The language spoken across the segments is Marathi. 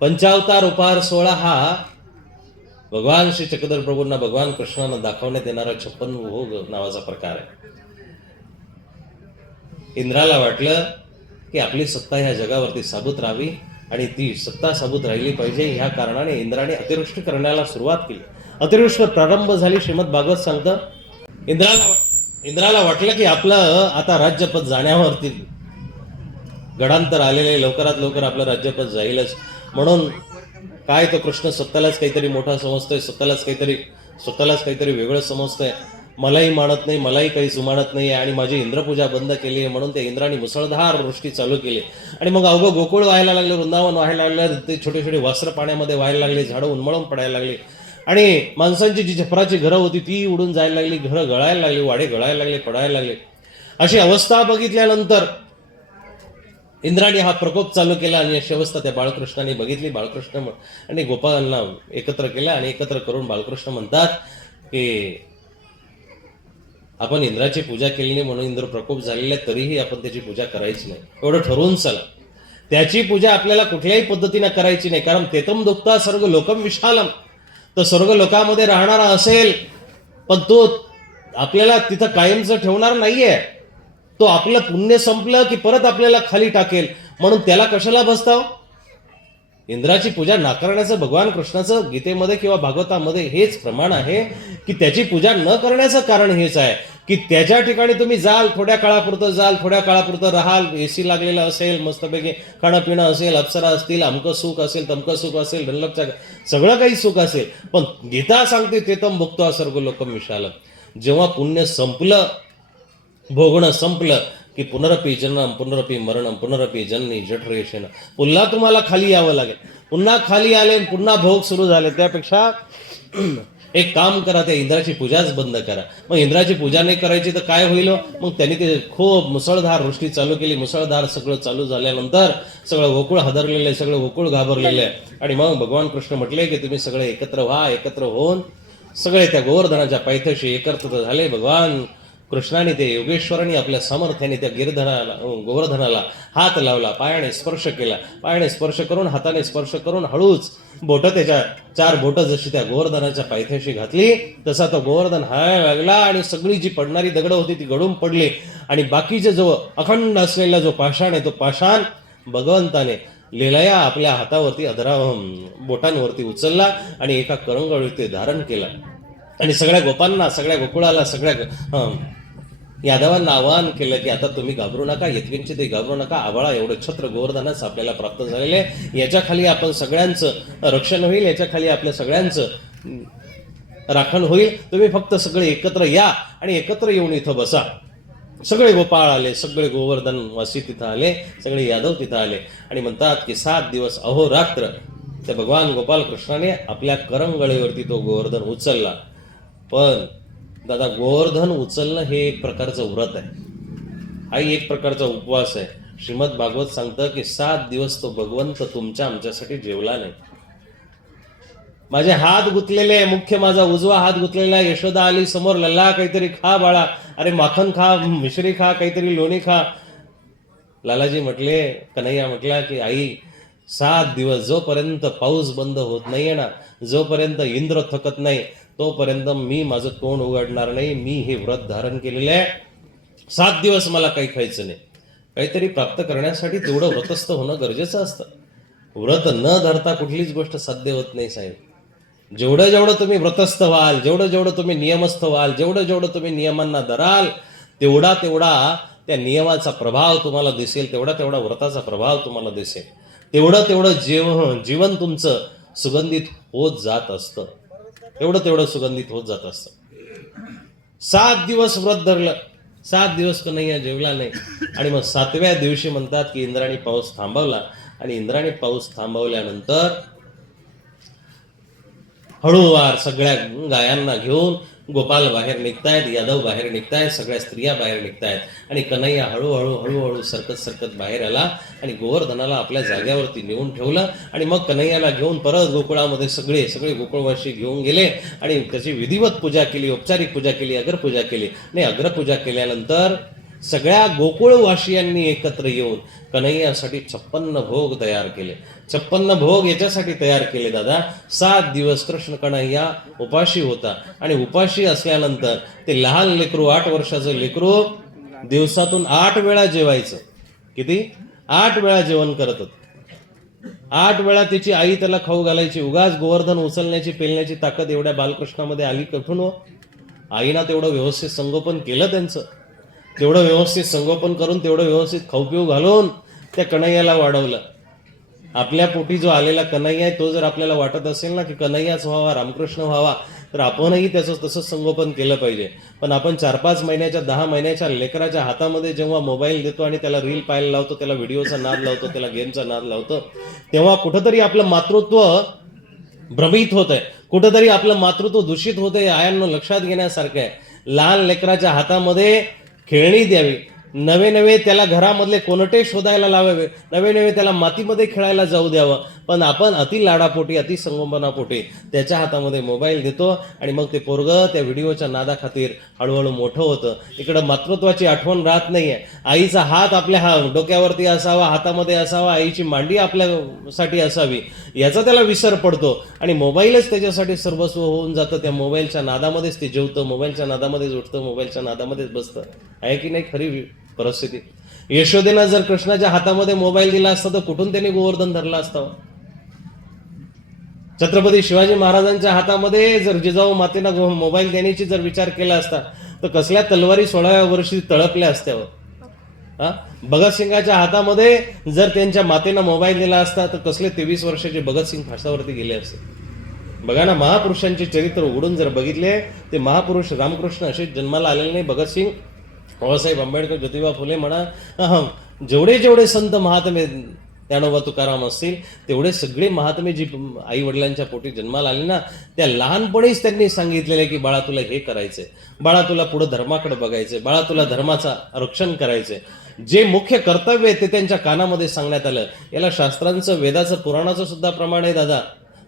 पंचावतार उपहार सोहळा हा भगवान श्री चक्रधर प्रभूंना भगवान कृष्णांना दाखवण्यात येणारा 56 भोग नावाचा प्रकार आहे. इंद्राला वाटलं की आपली सत्ता ह्या जगावरती साबूत राहावी आणि ती सत्ता साबूत राहिली पाहिजे. ह्या कारणाने इंद्राने अतिवृष्टी करण्याला सुरुवात केली. अतिवृष्टी प्रारंभ झाली. श्रीमद भागवत सांगतं इंद्राला वाटलं की आपलं आता राज्यपद जाण्यावरती गडांतर आलेले, लवकरात लवकर आपलं राज्यपद जाईलच. म्हणून काय तो कृष्ण स्वतःलाच काहीतरी मोठा समजतोय, स्वतःलाच काहीतरी वेगळं समजतोय. मलाही मानत नाही, मलाही काही जुमानत नाही आणि माझी इंद्रपूजा बंद केली आहे. म्हणून त्या इंद्राने मुसळधार वृष्टी चालू केली आणि मग अवघं गोकुळ व्हायला लागले, वृंदावन व्हायला लागलं. ते छोटे छोटे वस्त्र पाण्यामध्ये व्हायला लागले, झाडं उन्मळून पडायला लागली आणि माणसांची जी छपराची घरं होती ती उडून जायला लागली, घरं गळायला लागली, वाडे गळायला लागले, पडायला लागले. अशी अवस्था बघितल्यानंतर इंद्राने हा प्रकोप चालू केला आणि अशी अवस्था त्या बाळकृष्णाने बघितली. बाळकृष्ण आणि गोपाळांना एकत्र केलं आणि एकत्र करून बाळकृष्ण म्हणतात की आपण इंद्राची पूजा केली नाही म्हणून इंद्र प्रकोप झालेला आहे, तरीही आपण त्याची पूजा करायची नाही. एवढं ठरवून चला. त्याची पूजा आपल्याला कुठल्याही पद्धतीने करायची नाही. कारण तेतम दुक्ता सर्ग लोकम विशालम. तर स्वर्ग लोकामध्ये राहणारा असेल पण तो आपल्याला तिथं कायमचं ठेवणार नाहीये. तो आपलं पुण्य संपलं की परत आपल्याला खाली टाकेल. म्हणून त्याला कशाला बसताव? इंद्राची पूजा नाकारण्याचं भगवान कृष्णाचं गीतेमध्ये किंवा भागवतामध्ये हेच प्रमाण आहे की त्याची पूजा न करण्याचं कारण हेच आहे की त्याच्या ठिकाणी तुम्ही जाल, थोड्या काळापुरतं राहाल, एसी लागलेला असेल, मस्तपैकी खाणं पिणं असेल, अप्सरा असतील, अमकं सुख असेल, तमकं सुख असेल, डल्लपच्या सगळं काही सुख असेल. पण गीता सांगते तेतम भुक्त्वा सर्व लोकम विशालम. जेव्हा पुण्य संपलं, भोगणं संपलं की पुनरपी जन्म, पुनरपी मरणम, पुनरपी जननी जठरेशन. पुन्हा तुम्हाला खाली यावं लागेल. पुन्हा खाली आले, पुन्हा भोग सुरू झाले. त्यापेक्षा एक काम करा, त्या इंद्राची पूजाच बंद करा. मग इंद्राची पूजा नाही करायची तर काय होईल? मग त्यांनी ते खूप मुसळधार वृष्टी चालू केली. मुसळधार सगळं चालू झाल्यानंतर सगळं गोकुळ हादरलेलं आहे, सगळं गोकुळ घाबरलेलं आहे. आणि मग भगवान कृष्ण म्हटले की तुम्ही सगळे एकत्र व्हा. एकत्र होऊन सगळे त्या गोवर्धनाच्या पायथ्याशी एकत्र झाले. भगवान कृष्णाने ते योगेश्वराने आपल्या सामर्थ्याने त्या गोवर्धनाला हात लावला, पायाने स्पर्श केला. पायाने स्पर्श करून, हाताने स्पर्श करून हळूच बोटं, त्याच्या 4 बोटं जशी त्या गोवर्धनाच्या पायथ्याशी घातली तसा तो गोवर्धन हाय लागला आणि सगळी जी पडणारी दगडं होती ती गळून पडली. आणि बाकीचे जो अखंड असलेला जो पाषाण आहे तो पाषाण भगवंताने लीलया आपल्या हातावरती बोटांवरती उचलला आणि एका करंगळीत धारण केला. आणि सगळ्या गोपांना, सगळ्या गोकुळाला, सगळ्या यादवांना आवाहन केलं की आता तुम्ही घाबरू नका, यत्किंची ते घाबरू नका. आबाळा एवढं छत्र गोवर्धनाच आपल्याला प्राप्त झालेले, याच्या खाली आपण सगळ्यांचं रक्षण होईल, याच्या खाली आपल्या सगळ्यांचं राखण होईल. तुम्ही फक्त सगळे एकत्र या आणि एकत्र येऊन इथं बसा. सगळे गोपाळ आले, सगळे गोवर्धनवासी तिथं आले, सगळे यादव तिथं आले आणि म्हणतात की 7 दिवस अहोरात्र त्या भगवान गोपाल कृष्णाने आपल्या करंगळीवरती तो गोवर्धन उचलला. पण दादा, गोवर्धन उचलणं हे एक प्रकारचं व्रत आहे, हाही एक प्रकारचा उपवास आहे. श्रीमद भागवत सांगतं की 7 दिवस तो भगवंत आमच्यासाठी जेवला नाही. माझे हात गुंतलेले, मुख्य माझा उजवा हात गुंतलेला. यशोदा आली समोर, लल्ला काहीतरी खा बाळा, अरे माखन खा, मिश्री खा, काहीतरी लोणी खा. लालाजी म्हटले, कन्हैया म्हटला की आई 7 दिवस जोपर्यंत पाऊस बंद होत नाहीये ना, जोपर्यंत इंद्र थकत नाही, तोपर्यंत मी माझं तोंड उघडणार नाही. मी हे व्रत धारण केलेलं आहे. 7 दिवस मला काही खायचं नाही. काहीतरी प्राप्त करण्यासाठी तेवढं व्रतस्थ होणं गरजेचं असतं. व्रत न धरता कुठलीच गोष्ट साध्य होत नाही साहेब. जेवढं जेवढं तुम्ही व्रतस्थ व्हाल, जेवढं जेवढं तुम्ही नियमस्थ व्हाल, जेवढं जेवढं तुम्ही नियमांना धराल, तेवढा तेवढा त्या नियमाचा प्रभाव तुम्हाला दिसेल, तेवढा तेवढा व्रताचा प्रभाव तुम्हाला दिसेल, तेवढं तेवढं जीवन तुमचं सुगंधित होत जात असतं, तेवढं सुगंधित होत जात असतं. 7 दिवस व्रत धरलं, 7 दिवस कन्हैया जेवला नाही. आणि मग 7व्या दिवशी म्हणतात की इंद्राने पाऊस थांबवला. आणि इंद्राने पाऊस थांबवल्यानंतर हळूवार सगळ्या गायांना घेऊन गोपाल बाहेर निघतायत, यादव बाहेर निघतायत, सगळ्या स्त्रिया बाहेर निघतायत. आणि कन्हैया हळूहळू सरकत बाहेर आला आणि गोवर्धनाला आपल्या जाग्यावरती नेऊन ठेवलं. आणि मग कन्हैयाला घेऊन परत गोकुळामध्ये सगळे गोकुळवासी घेऊन गेले आणि त्याची विधिवत पूजा केली, औपचारिक पूजा केली, अग्रपूजा केली. आणि अग्रपूजा केल्यानंतर सगळ्या गोकुळवासियांनी एकत्र येऊन कन्हैयासाठी 56 भोग तयार केले. 56 भोग याच्यासाठी तयार केले दादा, 7 दिवस कृष्ण कन्हैया उपाशी होता आणि उपाशी असल्यानंतर ते लहान लेकरू 8 वर्षाचं लेकरू दिवसातून 8 वेळा जेवायचं. किती? 8 वेळा जेवण करत होतं. 8 वेळा त्याची आई त्याला खाऊ घालायची. उगाच गोवर्धन उचलण्याची पेलण्याची ताकद एवढ्या बालकृष्णामध्ये आली कुठून हो? आईना तेवढं व्यवस्थित संगोपन केलं त्यांचं. तेवढं व्यवस्थित संगोपन करून तेवढं व्यवस्थित खाऊ पिऊ घालून त्या कन्हैयाला वाढवलं. आपल्या पोटी जो आलेला कन्हैया आहे तो जर आपल्याला वाटत असेल ना की कन्हैयाच व्हावा, रामकृष्ण व्हावा, तर आपणही त्याचं तसंच संगोपन केलं पाहिजे. पण आपण 4-5 महिन्याच्या 10 महिन्याच्या लेकराच्या हातामध्ये जेव्हा मोबाईल देतो आणि त्याला रील पाहायला लावतो, त्याला व्हिडिओचा नाद लावतो, त्याला गेमचा नाद लावतो, तेव्हा कुठंतरी आपलं मातृत्व भ्रमित होत आहे, कुठंतरी आपलं मातृत्व दूषित होत आहे. आयांनो लक्षात घेण्यासारखं आहे. लहान लेकराच्या हातामध्ये खेळणी द्यावी, नवे नवे त्याला घरामधले कोनटे शोधायला लावावे, नवे नवे त्याला मातीमध्ये खेळायला जाऊ द्यावं. पण आपण अति लाडापोटी, अति संगोपनापोटी त्याच्या हातामध्ये मोबाईल देतो आणि मग ते पोरगं त्या व्हिडिओच्या नादाखातीर हळूहळू मोठं होतं. इकडं मातृत्वाची आठवण राहत नाहीये. आईचा हात आपल्या डोक्यावरती असावा, हातामध्ये असावा, आईची मांडी आपल्यासाठी असावी, याचा त्याला विसर पडतो आणि मोबाईलच त्याच्यासाठी सर्वस्व होऊन जातं. त्या मोबाईलच्या नादामध्येच ते जेवतं, मोबाईलच्या नादामध्येच उठतं, मोबाईलच्या नादामध्येच बसतं. आहे की नाही खरी परिस्थिती? यशोदेनं जर कृष्णाच्या हातामध्ये मोबाईल दिला असता तर कुठून त्यांनी गोवर्धन धरला असता? छत्रपती शिवाजी महाराजांच्या हातामध्ये जर जिजाऊ मातेनं मोबाईल देण्याची जर विचार केला असता तर कसल्या तलवारी 16व्या वर्षी तळपल्या असत्या? भगतसिंगाच्या हातामध्ये जर त्यांच्या मातेनं मोबाईल दिला असता तर कसले 23 वर्षाचे भगतसिंग फासावरती गेले असते. बघा ना, महापुरुषांचे चरित्र उघडून जर बघितले ते महापुरुष रामकृष्ण असे जन्माला आलेले नाही. भगतसिंग, बाबासाहेब आंबेडकर, ज्योतिबा फुले म्हणा, जेवढे जेवढे संत महात्मे ज्ञानोबा तुकाराम असतील तेवढे सगळे महात्मे जी आई वडिलांच्या पोटी जन्माला आले ना, त्या लहानपणीच त्यांनी सांगितलेलं आहे की बाळा तुला हे करायचंय, बाळा तुला पुढे धर्माकडे बघायचंय, बाळा तुला धर्माचा रक्षण करायचंय. जे मुख्य कर्तव्य आहे ते त्यांच्या कानामध्ये सांगण्यात आलं. याला शास्त्रांचं, वेदाचं, पुराणाचं सुद्धा प्रमाण आहे दादा.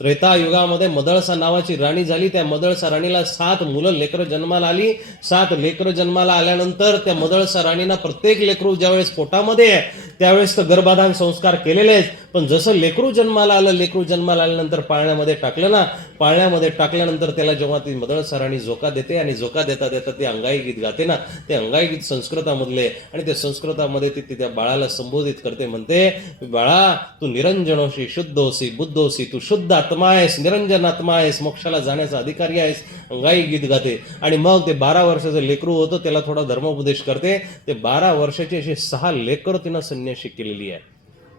त्रेता युगामध्ये मदळसा नावाची राणी झाली. त्या मदळसा राणीला 7 मुलं लेकरं जन्माला आली. 7 लेकरं जन्माला आल्यानंतर त्या मदळसा राणीनं प्रत्येक लेकरू ज्यावेळेस पोटामध्ये आहे त्यावेळेस तर गर्भाधान संस्कार केलेले आहेत. पण जसं लेकरू जन्माला आलं, लेकरू जन्माला आल्यानंतर पाळण्यामध्ये टाकलं ना, पाळण्यामध्ये टाकल्यानंतर त्याला जेव्हा ती मदळसा राणी झोका देते आणि झोका देता देता ते अंगाई गीत गाते ना, ते अंगाई गीत संस्कृतामधले आणि त्या संस्कृतामध्ये ती त्या बाळाला संबोधित करते, म्हणते बाळा तू निरंजनोशी, शुद्धोसी, बुद्धोसी, तू शुद्ध आत्मा आहेस, निरंजन आत्मा आहेस, मोक्षाला जाण्याचा अधिकारी आहेस. अंगाई गीत गाते आणि मग ते 12 वर्षाचं लेकरू होतं, त्याला थोडा धर्मोपदेश करते. ते 12 वर्षाचे असे 6 लेकर तिनं संन्याशी केलेली आहे.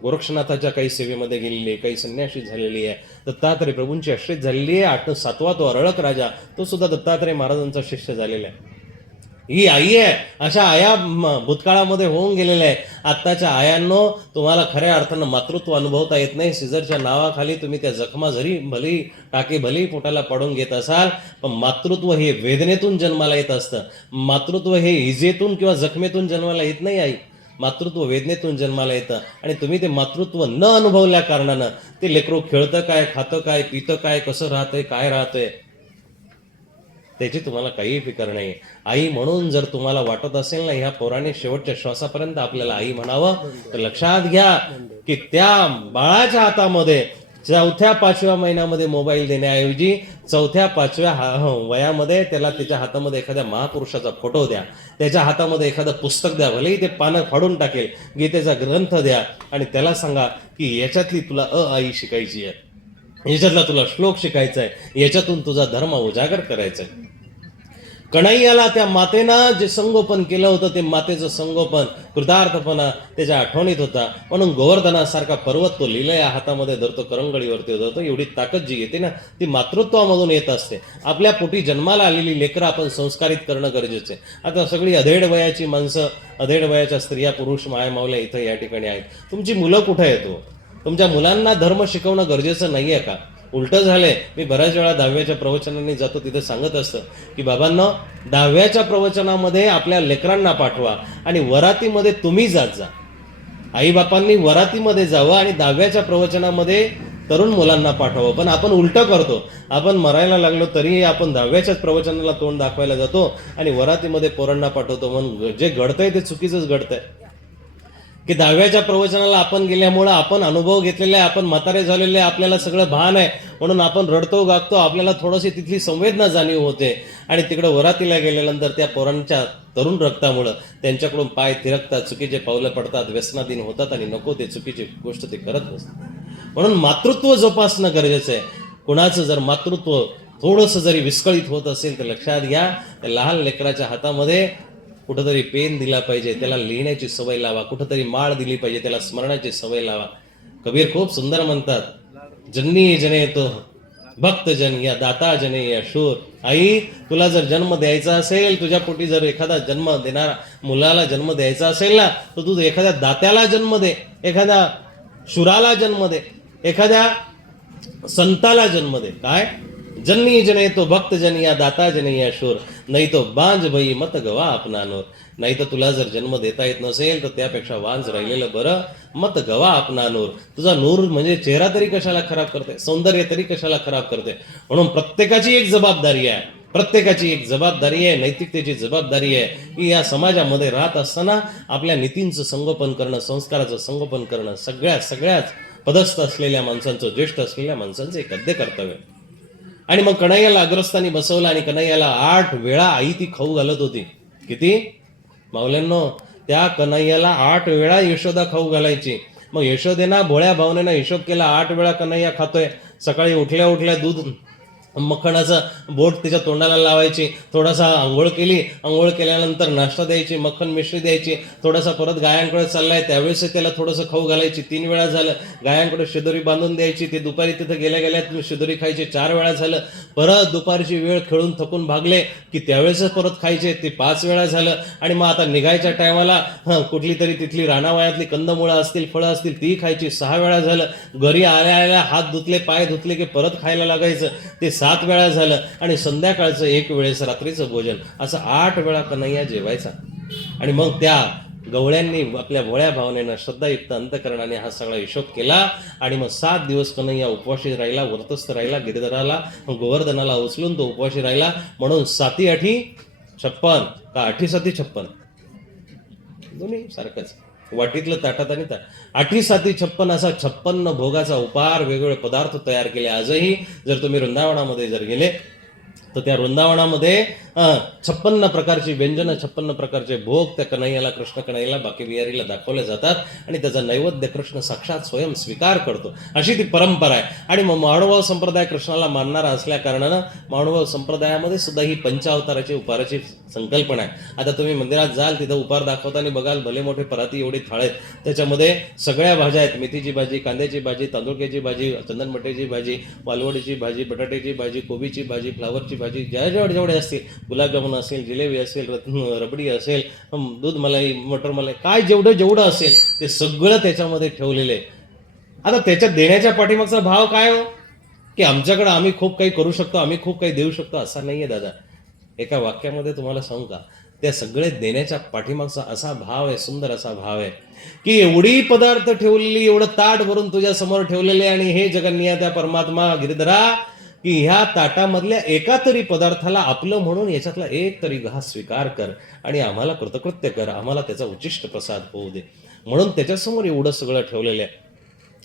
गोरक्षनाथाच्या काही सेवेमध्ये गेलेली आहे, काही संन्याशी झालेली आहे, दत्तात्रय प्रभूंची आश्रित झालेली आहे. 7वा तो अरळक राजा, तो सुद्धा दत्तात्रय महाराजांचा शिष्य झालेला आहे. ही आई आहे. अशा आया भूतकाळामध्ये होऊन गेलेल्या आहे. आत्ताच्या आयांनो तुम्हाला खऱ्या अर्थानं मातृत्व अनुभवता येत नाही. सिझरच्या नावाखाली तुम्ही त्या जखमा जरी भली टाके भली पोटाला पाडून घेत असाल, पण मातृत्व हे वेदनेतून जन्माला येत असतं. मातृत्व हे इजेतून किंवा जखमेतून जन्माला येत नाही. आई मातृत्व वेदनेतून जन्माला येतं आणि तुम्ही ते मातृत्व न अनुभवल्या कारणानं ते लेकरू खेळतं काय, खातं काय, पितं काय, कसं राहतंय, काय राहतंय, त्याची तुम्हाला काही फिकर नाही. आई म्हणून जर तुम्हाला वाटत असेल ना ह्या पौराणिक शेवटच्या श्वासापर्यंत आपल्याला आई म्हणावं, तर लक्षात घ्या की त्या बाळाच्या हातामध्ये 4-5व्या महिन्यामध्ये मोबाईल देण्याऐवजी 4-5व्या वयामध्ये त्याला त्याच्या हातामध्ये एखाद्या महापुरुषाचा फोटो द्या, त्याच्या हातामध्ये एखादं पुस्तक द्या, भलेही ते पानं फाडून टाकेल, गीतेचा ग्रंथ द्या आणि त्याला सांगा की याच्यातली तुला आई शिकायची आहे, याच्यातला तुला श्लोक शिकायचा आहे, याच्यातून तुझा धर्म उजागर करायचा आहे. कन्हैयाला त्या मातेनं जे संगोपन केलं होतं ते मातेचं संगोपन, कृतार्थपणा त्याच्या आठवणीत होता. म्हणून गोवर्धनासारखा पर्वत तो लिलया हातामध्ये धरतो, करंगळीवरती धरतो. एवढी ताकद जी येते ना ती मातृत्वामधून येत असते. आपल्या पोटी जन्माला आलेली लेकरं आपण संस्कारित करणं गरजेचं आहे. आता सगळी अधेड वयाची माणसं, अधेड वयाच्या स्त्रिया, पुरुष, माय मावल्या इथं या ठिकाणी आहेत. तुमची मुलं कुठे येतो? तुमच्या मुलांना धर्म शिकवणं गरजेचं नाहीये का? उलटं झालंय. मी बऱ्याच वेळा 10व्याच्या प्रवचनांनी जातो, तिथे सांगत असतं की बाबांनो 10व्याच्या प्रवचनामध्ये आपल्या लेकरांना पाठवा आणि वरातीमध्ये तुम्ही जात जा. आईबापांनी वरातीमध्ये जावं आणि 10व्याच्या प्रवचनामध्ये तरुण मुलांना पाठवावं. पण आपण उलटं करतो. आपण मरायला लागलो तरीही आपण 10व्याच्याच प्रवचनाला तोंड दाखवायला जातो आणि वरातीमध्ये पोरांना पाठवतो. म्हणून जे घडतंय ते चुकीचंच घडतंय. की 10व्याच्या प्रवचनाला आपण गेल्यामुळं आपण अनुभव घेतलेले आहे, आपण म्हातारे झालेले, आपल्याला सगळं भान आहे, म्हणून आपण रडतो गागतो, आपल्याला थोडीशी तिथली संवेदना जाणीव होते. आणि तिकडं वरातीला गेल्यानंतर त्या पोरांच्या तरुण रक्तामुळं त्यांच्याकडून पाय थिरकतात, चुकीचे पावलं पडतात, व्यसनाधीन होतात आणि नको ते चुकीची गोष्ट ते करत नसतात. म्हणून मातृत्व जोपासणं गरजेचं आहे. कुणाचं जर मातृत्व थोडंसं जरी विस्कळीत होत असेल तर लक्षात घ्या, त्या लहान लेकराच्या हातामध्ये कुठंतरी पेन दिला पाहिजे, त्याला लिहिण्याची सवय लावा. कुठंतरी माळ दिली पाहिजे, त्याला स्मरणाची सवय लावा. कबीर खूप सुंदर म्हणतात, जन्नी जने तो भक्त जन या दाता जने या शूर. आई, तुला जर जन्म द्यायचा असेल, तुझ्या पोटी जर एखादा जन्म देणारा मुलाला जन्म द्यायचा असेल ना, तर तू एखाद्या दात्याला जन्म दे, एखाद्या शूराला जन्म दे, एखाद्या संताला जन्म दे. काय? जन्नी जने तो भक्त जन या दाता जने या शूर, नाही तो बांज भई मत गवा आपला नूर. नाही तर तुला जर जन्म देता येत नसेल तर त्यापेक्षा वांज राहिलेलं बरं, मत गवा आपला नूर. तुझा नूर म्हणजे चेहरा तरी कशाला खराब करते, सौंदर्य तरी कशाला खराब करते. म्हणून प्रत्येकाची एक जबाबदारी आहे, प्रत्येकाची एक जबाबदारी आहे, नैतिकतेची जबाबदारी आहे की या समाजामध्ये राहत असताना आपल्या नीतींचं संगोपन करणं, संस्काराचं संगोपन करणं सगळ्याच पदस्थ असलेल्या माणसांचं, ज्येष्ठ असलेल्या माणसांचं एक आद्य कर्तव्य. आणि मग कन्हैयाला अग्रस्थानी बसवलं आणि कन्हैयाला 8 वेळा आई ती खाऊ घालत होती. किती माऊल्यांनो? त्या कन्हैयाला 8 वेळा यशोदा खाऊ घालायची. मग यशोदेना भोळ्या भावनेनं हिशोब केला, 8 वेळा कन्हैया खातोय. सकाळी उठल्या उठल्या दूध मक्खणाचं बोट तिच्या तोंडाला लावायची, थोडासा आंघोळ केली, आंघोळ केल्यानंतर नाश्ता द्यायची, मक्खन मिश्री द्यायची, थोडासा परत गायांकडे चाललाय त्यावेळेस त्याला थोडंसं खाऊ घालायची. 3 वेळा झालं. गायांकडे शिदोरी बांधून द्यायची, ते दुपारी तिथं गेल्या शिदोरी खायची. 4 वेळा झालं. परत दुपारची वेळ खेळून थकून भागले की त्यावेळेस परत खायचे, ते 5 वेळा झालं. आणि मग आता निघायच्या टायमाला कुठली तरी तिथली रानावयातली कंदमुळं असतील, फळं असतील, ती खायची. 6 वेळा झालं. घरी आल्या हात धुतले, पाय धुतले की परत खायला लागायचं, ते 7 वेळा झालं. आणि संध्याकाळचं 1 वेळेस रात्रीचं भोजन, असं 8 वेळा कन्हैया जेवायचा. आणि मग त्या गवळ्यांनी आपल्या भोळ्या भावनेनं श्रद्धायुक्त अंतकरणाने हा सगळा हिशोब केला. आणि मग 7 दिवस कन्हैया उपवाशी राहिला, व्रतस्थ राहिला, गिरधराला गोवर्धनाला उचलून तो उपवाशी राहिला. म्हणून 7 8 56 का 8 7 56 दोन्ही सारखंच, वाटीतलं ताटात आणि 8 7 56 असा 56 भोगाचा उपहार, वेगवेगळे पदार्थ तयार केले. आजही जर तुम्ही वृंदावनामध्ये जर गेले तर त्या वृंदावनामध्ये 56 प्रकारची व्यंजनं, 56 प्रकारचे भोग त्या कन्हैयाला, कृष्ण कन्हैयाला, बाकी बिहारीला दाखवले जातात आणि त्याचा नैवेद्य कृष्ण साक्षात स्वयं स्वीकार करतो. अशी ती परंपरा आहे. आणि मग मानवभाव संप्रदाय कृष्णाला मानणारा असल्या कारणानं मानवभाव संप्रदायामध्ये सुद्धा ही पंचावताराची उपहाराची संकल्पना आहे. आता तुम्ही मंदिरात जाल, तिथं उपहार दाखवताना बघाल भले मोठे पराती एवढी थाळ आहेत, त्याच्यामध्ये सगळ्या भाज्या आहेत. मेथीची भाजी, कांद्याची भाजी, तांदूळक्याची भाजी, चंदनबट्याची भाजी, वालवडीची भाजी, बटाट्याची भाजी, कोबीची भाजी, फ्लावरची भाजी, जेवढे असतील, गुलाबजामुन असेल, जिलेबी असेल, रबडी असेल, दूध मलाई, मटर मलाई, काय जेवढं असेल ते सगळं त्याच्यामध्ये ठेवलेलं आहे. आता त्याच्यात देण्याच्या पाठीमागचा भाव काय हो? की आमच्याकडे आम्ही खूप काही करू शकतो, आम्ही खूप काही देऊ शकतो, असा नाहीये दादा. एका वाक्यामध्ये तुम्हाला सांगू का, त्या सगळे देण्याच्या पाठीमागचा असा भाव आहे, सुंदर असा भाव आहे की एवढी पदार्थ ठेवलेली, एवढं ताट भरून तुझ्या समोर ठेवलेले, आणि हे जगन्निया परमात्मा गिरिधरा, की ह्या ताटामधल्या एका तरी पदार्थाला आपलं म्हणून याच्यातला एक तरी घास स्वीकार कर आणि आम्हाला कृतकृत्य कर, आम्हाला त्याचा उचिष्ट प्रसाद होऊ दे. म्हणून त्याच्यासमोर एवढं सगळं ठेवलेलं आहे.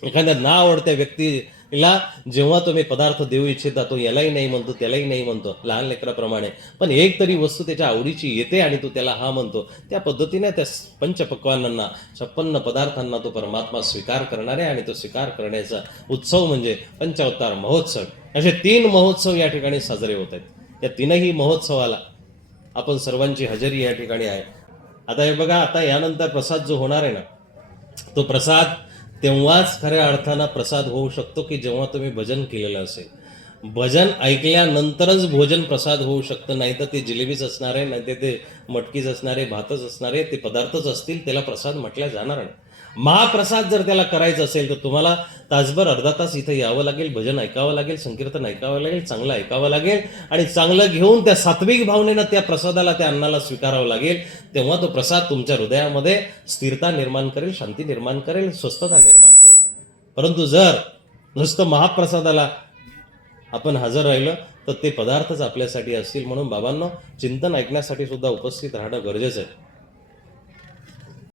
एखाद्या ना आवडत्या व्यक्तीला जेव्हा तुम्ही पदार्थ देऊ इच्छिता, तो यालाही नाही म्हणतो, त्यालाही नाही म्हणतो, लहान लेकराप्रमाणे, पण एक तरी वस्तू त्याच्या आवडीची येते आणि तो त्याला हा म्हणतो. त्या पद्धतीने त्या पंचपक्वानांना, 56 पदार्थांना तो परमात्मा स्वीकार करणार आहे. आणि तो स्वीकार करण्याचा उत्सव म्हणजे पंचावतार महोत्सव. असे 3 महोत्सव या ठिकाणी साजरे होत आहेत. या 3ही महोत्सवाला आपण सर्वांची हजेरी या ठिकाणी आहे. आता हे बघा, आता यानंतर प्रसाद जो होणार आहे ना, तो प्रसाद तेव्हाच खऱ्या अर्थानं प्रसाद होऊ शकतो की जेव्हा तुम्ही भजन केलेलं असेल. भजन ऐकल्यानंतरच भोजन प्रसाद होऊ शकतं. नाही तर ते जिलेबीच असणार आहे, नाही ते मटकीच असणार आहे, भातच असणार आहे, ते पदार्थच असतील, त्याला प्रसाद म्हटल्या जाणार नाही. महाप्रसाद जर त्याला करायचं असेल तर तुम्हाला तासभर अर्धा तास इथं यावं लागेल, भजन ऐकावं लागेल, संकीर्तन ऐकावं लागेल, चांगलं ऐकावं लागेल, आणि चांगलं घेऊन त्या सात्विक भावनेनं त्या प्रसादाला, त्या अन्नाला स्वीकारावं लागेल. तेव्हा तो प्रसाद तुमच्या हृदयामध्ये स्थिरता निर्माण करेल, शांती निर्माण करेल, स्वस्थता निर्माण करेल. परंतु जर नुसतं महाप्रसादाला आपण हजर राहिलं तर ते पदार्थच आपल्यासाठी असतील. म्हणून बाबांनो, चिंतन ऐकण्यासाठी सुद्धा उपस्थित राहणं गरजेचं आहे.